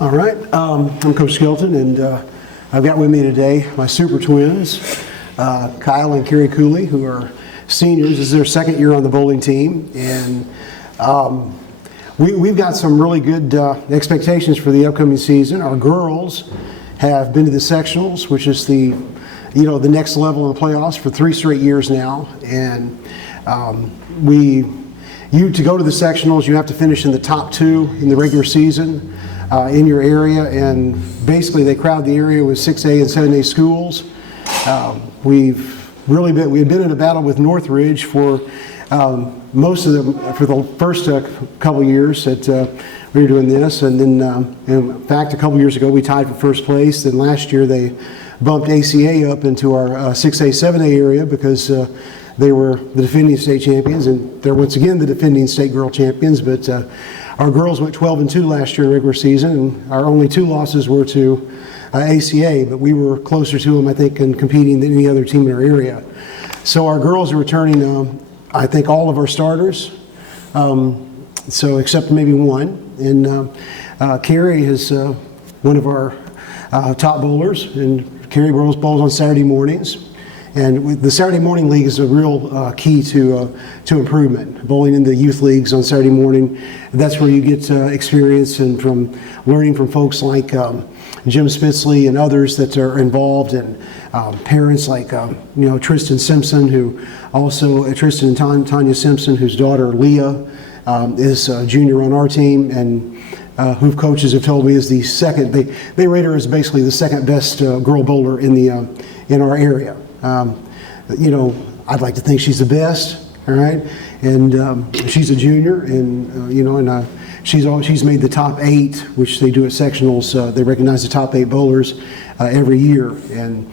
All right, I'm Coach Skelton, and I've got with me today my super twins, Kyle and Carrie Cooley, who are seniors. This is their second year on the bowling team, and we've got some really good expectations for the upcoming season. Our girls have been to the sectionals, which is the next level in the playoffs for 3 straight years now, and to go to the sectionals, you have to finish in the top 2 in the regular season in your area, and basically they crowd the area with 6A and 7A schools. We had been in a battle with Northridge for most of them for the first couple years that we were doing this, and then in fact a couple years ago we tied for first place. Then last year they bumped ACA up into our 6A 7A area because they were the defending state champions, and they're once again the defending state girl champions. But our girls went 12-2 last year in regular season, and our only 2 losses were to ACA, but we were closer to them, I think, in competing than any other team in our area. So our girls are returning, I think, all of our starters, so except maybe one. And Carrie is one of our top bowlers, and Carrie bowls on Saturday mornings. And the Saturday morning league is a real key to improvement. Bowling in the youth leagues on Saturday morning, that's where you get experience and from learning from folks like Jim Spitzley and others that are involved, and parents like Tristan Simpson, who also Tristan and Tanya Simpson, whose daughter Leah is a junior on our team, and who coaches have told me is the second. They rate her as basically the second best girl bowler in our area. I'd like to think she's the best. All right, and she's a junior, and she's made the top 8, which they do at sectionals. They recognize the top 8 bowlers every year, and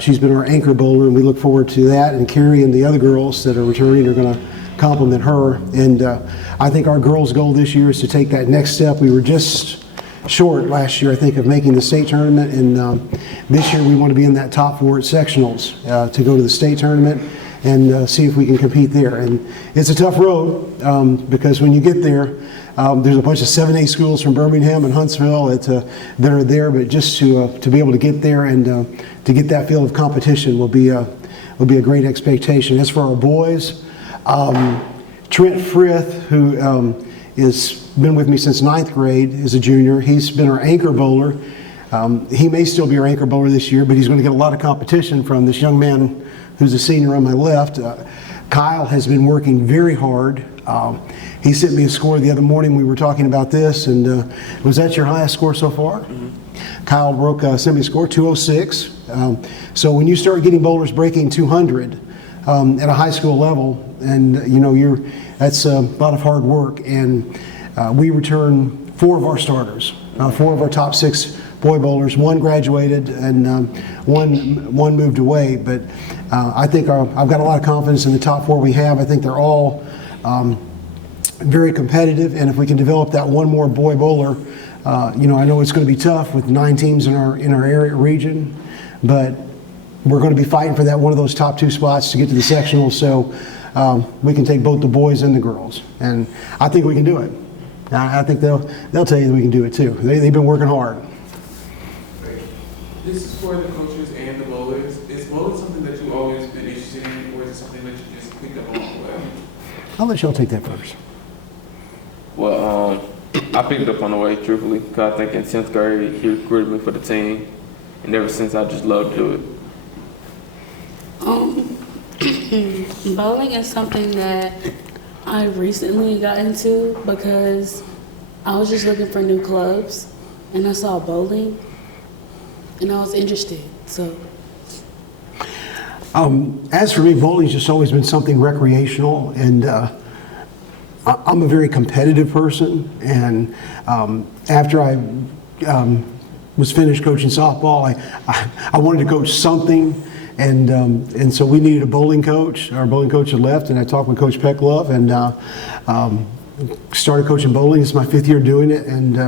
she's been our anchor bowler, and we look forward to that. And Carrie and the other girls that are returning are going to compliment her. And I think our girls' goal this year is to take that next step. We were just short last year, I think, of making the state tournament, and this year we want to be in that top 4 at sectionals to go to the state tournament and see if we can compete there. And it's a tough road because when you get there, there's a bunch of 7A schools from Birmingham and Huntsville that are there, but just to be able to get there and to get that feel of competition will be a great expectation. As for our boys, Trent Frith, who has been with me since 9th grade, is a junior. He's been our anchor bowler. He may still be our anchor bowler this year, but he's going to get a lot of competition from this young man who's a senior on my left. Kyle has been working very hard. He sent me a score the other morning. We were talking about this, and was that your highest score so far? Mm-hmm. Kyle sent me a score, 206. So when you start getting bowlers breaking 200 at a high school level, and that's a lot of hard work. And we return 4 of our starters, 4 of our top 6 boy bowlers. 1 graduated, and one moved away. But I think I've got a lot of confidence in the top 4 we have. I think they're all very competitive, and if we can develop that one more boy bowler, I know it's going to be tough with 9 teams in our area region, but we're going to be fighting for that one of those top 2 spots to get to the sectional, so we can take both the boys and the girls, and I think we can do it. I think they'll tell you that we can do it too. They've been working hard. This is for the coaches and the bowlers. Is bowling something that you've always been interested in, or is it something that you just picked up on the way? I'll let y'all take that first. Well, I picked up on the way, truthfully, because I think in 10th grade he recruited me for the team, and ever since I just loved to do it. Bowling is something that I recently got into because I was just looking for new clubs, and I saw bowling, and I was interested. So, as for me, bowling's just always been something recreational, and I'm a very competitive person. And after I was finished coaching softball, I wanted to coach something. And so we needed a bowling coach. Our bowling coach had left, and I talked with Coach Pecklove and started coaching bowling. It's my 5th year doing it, and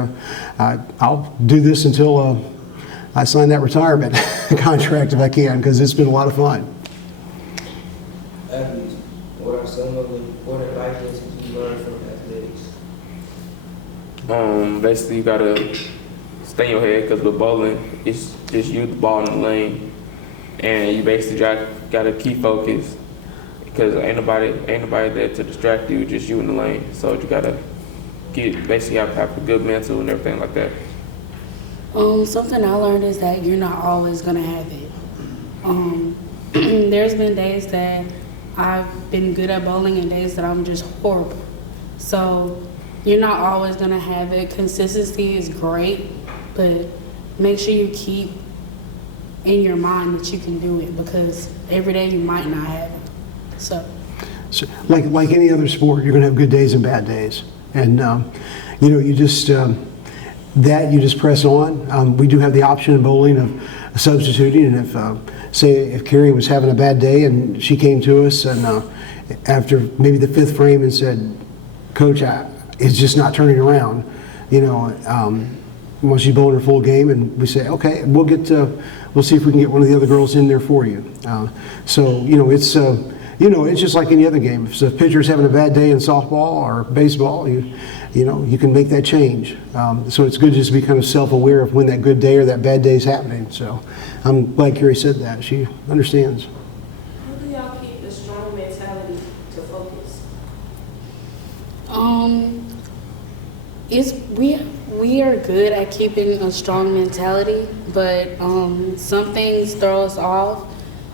I'll do this until I sign that retirement contract if I can, because it's been a lot of fun. What are some of the important life lessons you learned from athletics? Basically, you gotta stay in your head because with bowling, it's just you the ball in the lane, and you basically gotta keep focused because ain't nobody there to distract you, just you in the lane. So you gotta basically have a good mental and everything like that. Something I learned is that you're not always gonna have it. There's been days that I've been good at bowling and days that I'm just horrible. So you're not always gonna have it. Consistency is great, but make sure you keep in your mind that you can do it because every day you might not have it. So like any other sport, you're going to have good days and bad days, and you just you just press on. We do have the option in bowling of substituting, and if Carrie was having a bad day and she came to us and after maybe the fifth frame and said, "Coach, it's just not turning around," once she's bowling her full game, and we say, "Okay, we'll see if we can get one of the other girls in there for you." It's just like any other game. If the pitcher's having a bad day in softball or baseball, you can make that change. So it's good just to be kind of self-aware of when that good day or that bad day is happening. So I'm glad Carrie said that. She understands. How do y'all keep the strong mentality to focus? We are good at keeping a strong mentality, but some things throw us off.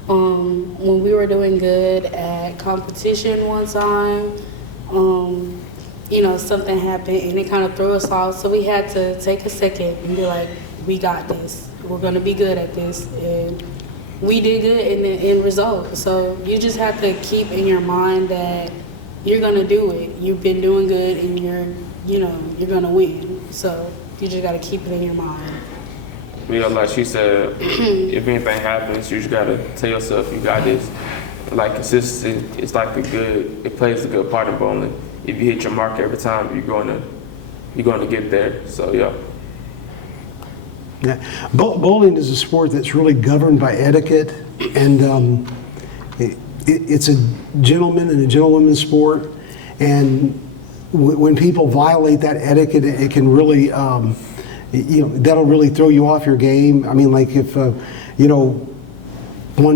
When we were doing good at competition one time, something happened and it kind of threw us off. So we had to take a second and be like, we got this. We're going to be good at this. And we did good in the end result. So you just have to keep in your mind that you're going to do it. You've been doing good and you're going to win. So you just got to keep it in your mind. Like she said, if anything happens, you just gotta tell yourself you got this. Like consistency, it's like it plays a good part in bowling. If you hit your mark every time, you're gonna get there. So yeah. Yeah, bowling is a sport that's really governed by etiquette, and it's a gentleman and a gentlewoman's sport. And when people violate that etiquette, it can really. That'll really throw you off your game. I mean, like if, one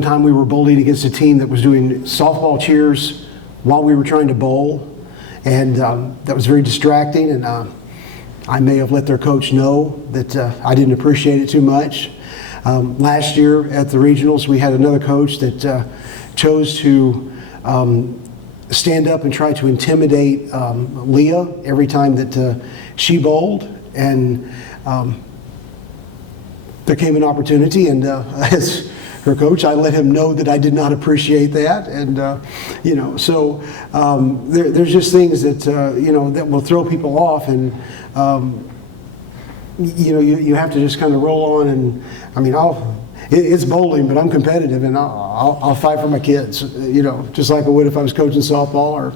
time we were bowling against a team that was doing softball cheers while we were trying to bowl, and that was very distracting, and I may have let their coach know that I didn't appreciate it too much. Last year at the regionals, we had another coach that chose to stand up and try to intimidate Leah every time that she bowled, and there came an opportunity, and as her coach, I let him know that I did not appreciate that, and there's just things that that will throw people off, and you have to just kind of roll on, and I mean it's bowling, but I'm competitive, and I'll fight for my kids, just like I would if I was coaching softball or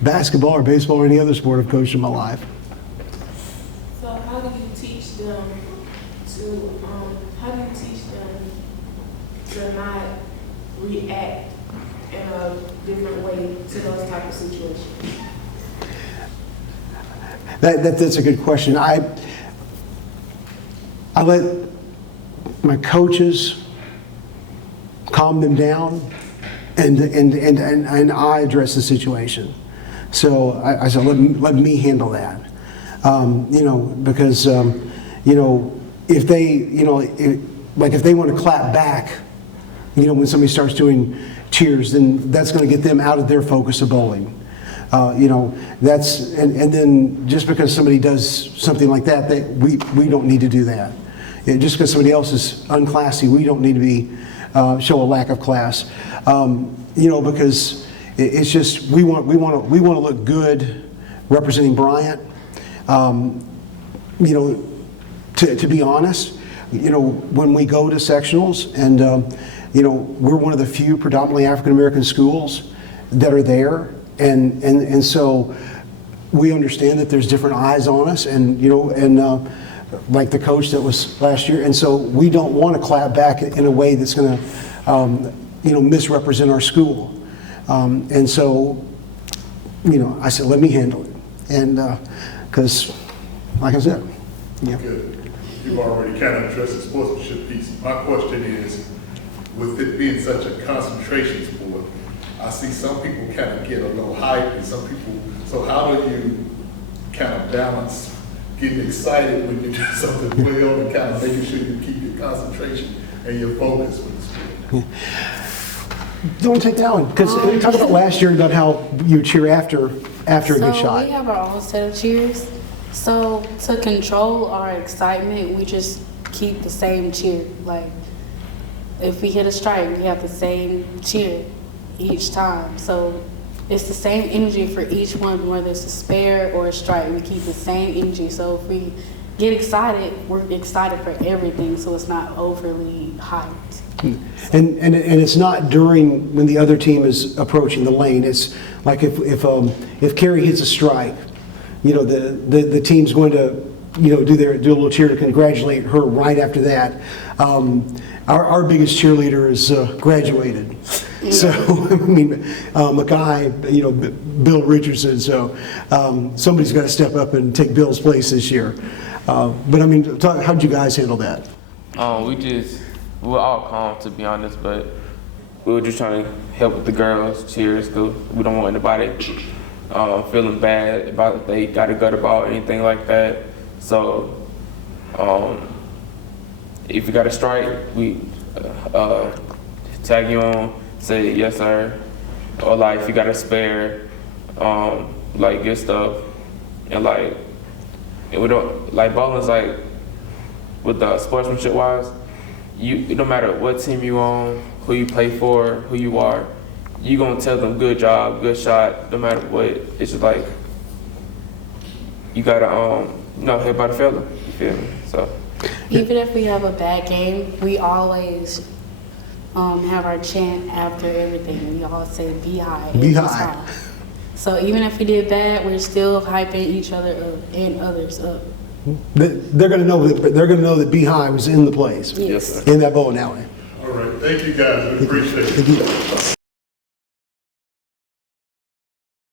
basketball or baseball or any other sport I've coached in my life. So how do you teach them to not react in a different way to those type of situations? That's a good question. I let my coaches calm them down, and I address the situation. So I said, let me handle that. Because if they if they want to clap back, when somebody starts doing cheers, then that's going to get them out of their focus of bowling. That's and then just because somebody does something like that, we don't need to do that. Just because somebody else is unclassy, we don't need to show a lack of class. Because it's just we want to look good representing Bryant. To be honest, when we go to sectionals, and we're one of the few predominantly African American schools that are there, and so we understand that there's different eyes on us, and like the coach that was last year, and so we don't want to clap back in a way that's going to misrepresent our school, and so I said, let me handle it, and because like I said, yeah. Good. You've already kind of addressed the sportsmanship piece. My question is, with it being such a concentration sport, I see some people kind of get a little hype and some people, so how do you kind of balance getting excited when you do something well and kind of making sure you keep your concentration and your focus with the sport? Don't take that one, because we talked about last year about how you cheer after a good So shot. we have our own set of cheers. So to control our excitement, we just keep the same cheer. Like if we hit a strike, we have the same cheer each time. So it's the same energy for each one, whether it's a spare or a strike. We keep the same energy. So if we get excited, we're excited for everything. So it's not overly hyped. And it's not during when the other team is approaching the lane. It's like if Carrie hits a strike, you know, the team's going to, you know, do a little cheer to congratulate her right after that. Our biggest cheerleader is graduated. So, I mean, Mackay, you know, Bill Richardson. So somebody's got to step up and take Bill's place this year. But I mean, how did you guys handle that? We were all calm, to be honest, but we were just trying to help with the girls' cheers, because we don't want anybody feeling bad about if they got a gutter ball or anything like that. So if you got a strike, we tag you on, say yes sir, or like if you got a spare, like good stuff, and we don't, like bowling's like, with the sportsmanship wise, it no matter what team you on, who you play for, who you are, you gonna tell them good job, good shot, no matter what. It's just like you gotta head by the fella. You feel me? So Even if we have a bad game, we always have our chant after everything. We all say "Be high." Be every high. time. So even if we did bad, we're still hyping each other up and others up. They're going to know that Be High was in the place, yes, sir. in that bowling alley. All right, thank you guys, we appreciate it. Thank you.